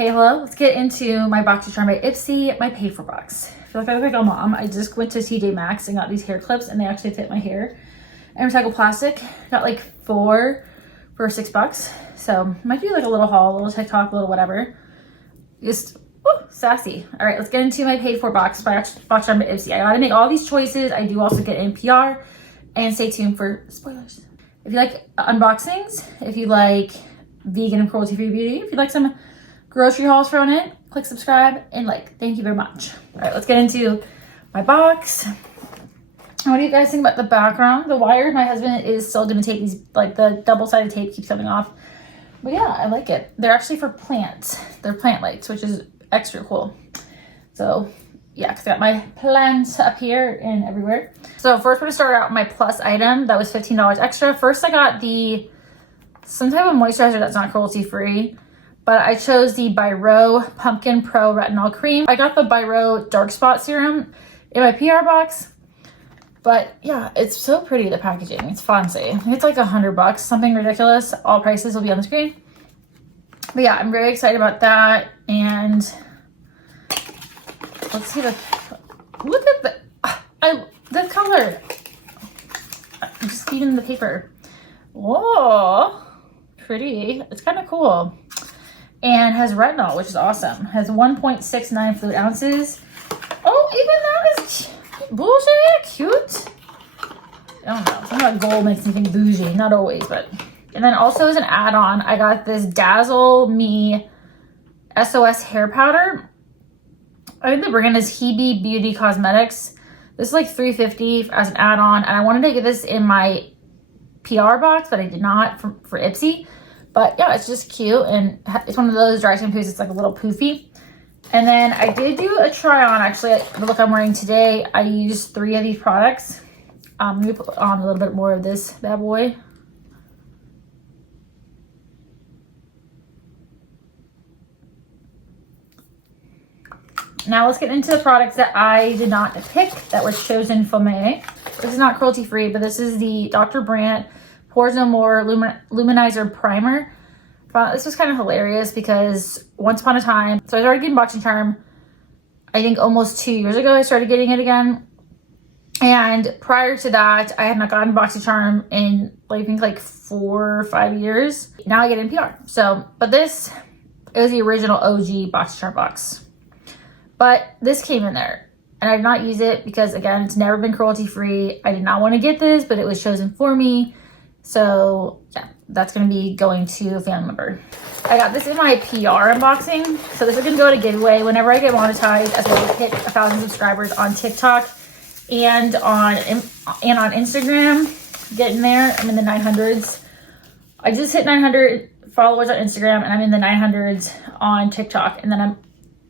Hey, hello. Let's get into my Boxycharm by Ipsy, my paid for box. I feel like I look like a mom. I just went to TJ Maxx and got these hair clips and they actually fit my hair. And recycled plastic. Got like 4 for $6. So might do like a little haul, a little TikTok, a little whatever. Just sassy. All right, let's get into my paid for box by Boxycharm by Ipsy. I gotta make all these choices. I do also get NPR, and stay tuned for spoilers. If you like unboxings, if you like vegan and cruelty-free beauty, if you like some grocery hauls thrown in, click subscribe and like. Thank you very much. All right, let's get into my box. What do you guys think about the background? The wire, my husband is still gonna take these, like the double-sided tape keeps coming off. But yeah, I like it. They're actually for plants. They're plant lights, which is extra cool. So yeah, because I got my plants up here and everywhere. So first we're gonna start out with my plus item. That was $15 extra. First I got some type of moisturizer that's not cruelty-free. But I chose the By Row Pumpkin Pro Retinol Cream. I got the By Row Dark Spot Serum in my PR box. But yeah, it's so pretty, the packaging. It's fancy. I think it's like $100, something ridiculous. All prices will be on the screen. But yeah, I'm very excited about that. And let's see look at the color. I'm just feeding the paper. Whoa, pretty. It's kind of cool. And has retinol, which is awesome. Has 1.69 fluid ounces. Oh, even that is bullshit cute. I don't know. Something about gold makes me think bougie. Not always, but. And then also as an add-on, I got this Dazzle Me SOS hair powder. I think the brand is Hebe Beauty Cosmetics. This is like $3.50 as an add-on. And I wanted to get this in my PR box, but I did not for Ipsy. But yeah, it's just cute, and it's one of those dry shampoos. It's like a little poofy. And then I did do a try on, actually, the look I'm wearing today. I used 3 of these products. Let me put on a little bit more of this bad boy. Now let's get into the products that I did not pick that was chosen for me. This is not cruelty free, but this is the Dr. Brandt Pores No More Luminizer Primer. This was kind of hilarious because once upon a time, so I started getting Boxycharm, I think almost 2 years ago, I started getting it again. And prior to that, I had not gotten Boxycharm in I think like 4 or 5 years. Now I get NPR. So, but this, it was the original OG Boxycharm box. But this came in there. And I did not use it because, again, it's never been cruelty free. I did not want to get this, but it was chosen for me. So yeah, that's going to be going to a family member. I got this in my PR unboxing. So this is going to go to giveaway whenever I get monetized, as well as hit 1,000 subscribers on TikTok and on Instagram. Getting there. I'm in the 900s. I just hit 900 followers on Instagram, and I'm in the 900s on TikTok. And then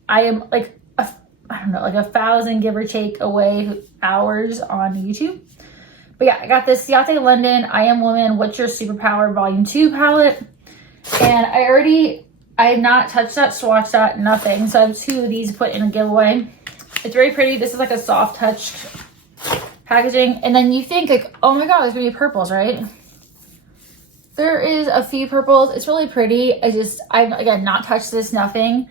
I am like, I don't know, like 1,000 give or take away hours on YouTube. But yeah, I got this Ciate London I Am Woman What's Your Superpower Volume 2 palette. And I have not touched that, swatched that, nothing. So I have 2 of these to put in a giveaway. It's very pretty. This is like a soft touch packaging. And then you think like, oh my God, there's gonna be purples, right? There is a few purples. It's really pretty. I've again, not touched this, nothing.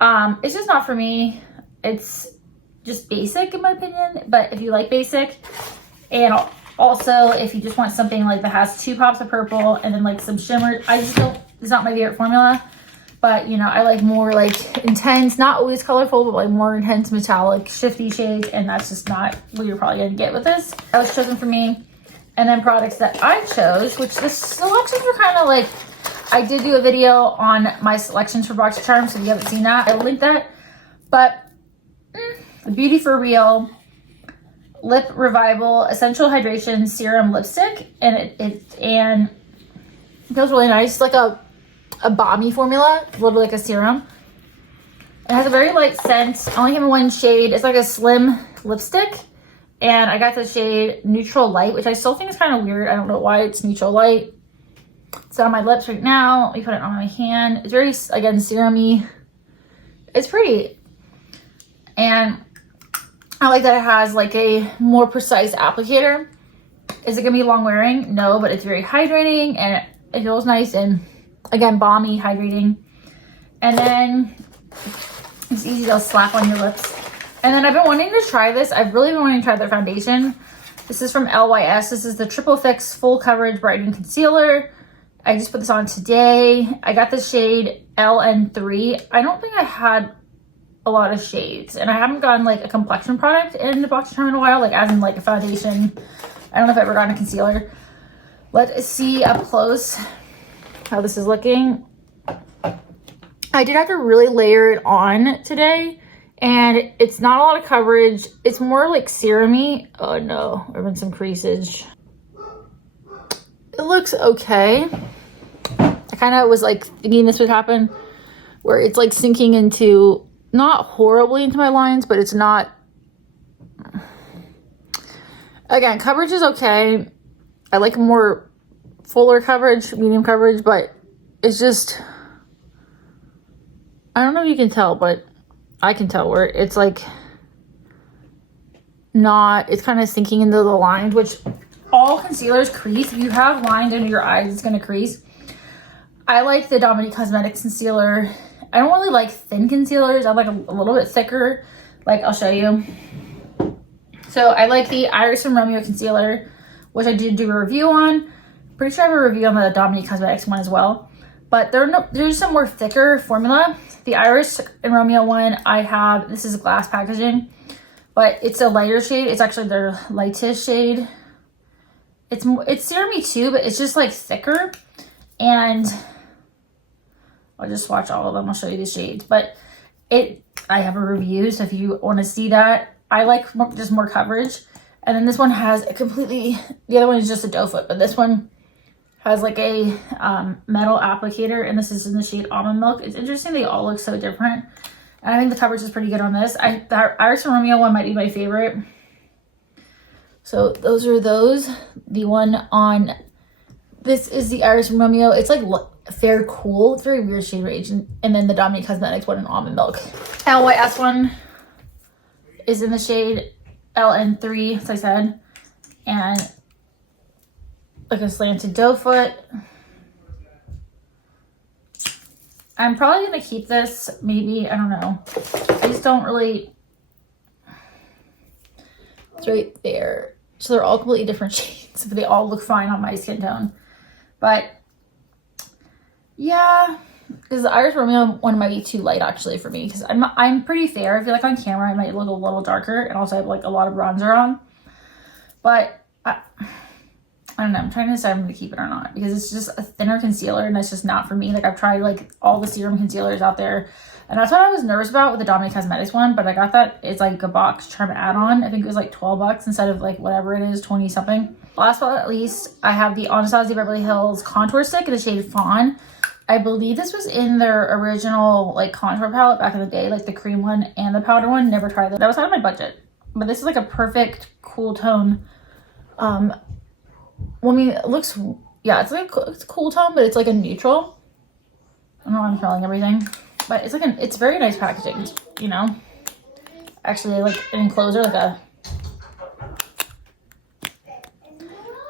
It's just not for me. It's just basic in my opinion. But if you like basic, and also, if you just want something like that has 2 pops of purple and then like some shimmer, I just don't, it's not my favorite formula. But you know, I like more like intense, not always colorful, but like more intense metallic shifty shades. And that's just not what you're probably gonna get with this. That was chosen for me. And then products that I chose, which the selections were kind of like, I did do a video on my selections for Boxycharm. So if you haven't seen that, I'll link that. But Beauty For Real Lip Revival Essential Hydration Serum Lipstick, and it feels really nice, like a balmy formula, a little bit like a serum. It has a very light scent. I only have one shade. It's like a slim lipstick, and I got the shade Neutral Light, which I still think is kind of weird. I don't know why it's neutral light. It's on my lips right now. Let me put it on my hand. It's very, again, serum-y. It's pretty, and I like that it has like a more precise applicator. Is it gonna be long wearing? No, but it's very hydrating and it feels nice and again, balmy, hydrating. And then it's easy to slap on your lips. And then I've been wanting to try this. I've really been wanting to try their foundation. This is from LYS. This is the Triple Fix Full Coverage Brightening Concealer. I just put this on today. I got the shade LN3. I don't think I had a lot of shades, and I haven't gotten like a complexion product in the Boxycharm in a while, like as in like a foundation. I don't know if I've ever gotten a concealer. Let's see up close how this is looking. I did have to really layer it on today, and it's not a lot of coverage. It's more like serum-y. Oh no, there's been some creasage. It looks okay. I kind of was like thinking this would happen, where it's like sinking into, not horribly into my lines, but it's not. Again, coverage is okay. I like more fuller coverage, medium coverage, but it's just, I don't know if you can tell, but I can tell where it's like not, it's kind of sinking into the lines, which all concealers crease. If you have lines under your eyes, it's going to crease. I like the Dominique Cosmetics concealer. I don't really like thin concealers. I like a little bit thicker. Like, I'll show you. So I like the Iris from Romeo concealer, which I did do a review on. Pretty sure I have a review on the Dominique Cosmetics one as well. But there's some more thicker formula. The Iris and Romeo one I have, this is glass packaging, but it's a lighter shade. It's actually their lightest shade. It's serum-y too, but it's just like thicker. And I'll just swatch all of them. I'll show you the shades, but I have a review, so if you want to see that, I like just more coverage. And then this one has a completely, the other one is just a doe foot, but this one has like a metal applicator, and this is in the shade Almond Milk. It's interesting, they all look so different. And I think the coverage is pretty good on this. The Iris and Romeo one might be my favorite. So those are those. The one on, this is the Iris and Romeo. It's like fair cool. It's very weird shade range. And then the Dominique Cosmetics one in Almond Milk. LYS one is in the shade LN3, as I said. And like a slanted doe foot. I'm probably going to keep this, maybe, I don't know. I just don't really, it's right there. So they're all completely different shades, but they all look fine on my skin tone. But yeah, because the Iris Romeo one might be too light actually for me, because I'm pretty fair. I feel like on camera I might look a little darker, and also I have like a lot of bronzer on. But I don't know, I'm trying to decide if I'm going to keep it or not, because it's just a thinner concealer and it's just not for me. Like, I've tried like all the serum concealers out there, and that's what I was nervous about with the Dominique Cosmetics one, but I got that it's like a Boxycharm add-on. I think it was like $12 instead of like whatever it is, 20 something. Last but not least, I have the Anastasia Beverly Hills contour stick in the shade Fawn. I believe this was in their original like contour palette back in the day, like the cream one and the powder one. Never tried that. That was out of my budget, but this is like a perfect cool tone. Well, I mean, it looks, yeah, it's like it's a cool tone, but it's like a neutral. I don't know why I'm smelling everything, but it's like it's very nice packaging, you know. Actually, like an enclosure, like a,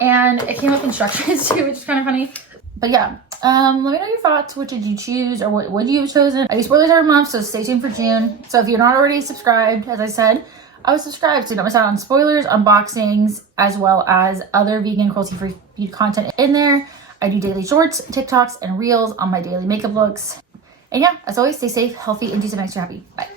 and it came with instructions too, which is kind of funny. But yeah, let me know your thoughts. What did you choose, or what would you have chosen? I do spoilers every month, so stay tuned for June. So if you're not already subscribed, as I said, I was subscribed so you don't miss out on spoilers, unboxings, as well as other vegan, cruelty-free content in there. I do daily shorts, TikToks, and reels on my daily makeup looks. And yeah, as always, stay safe, healthy, and do something extra happy. Bye.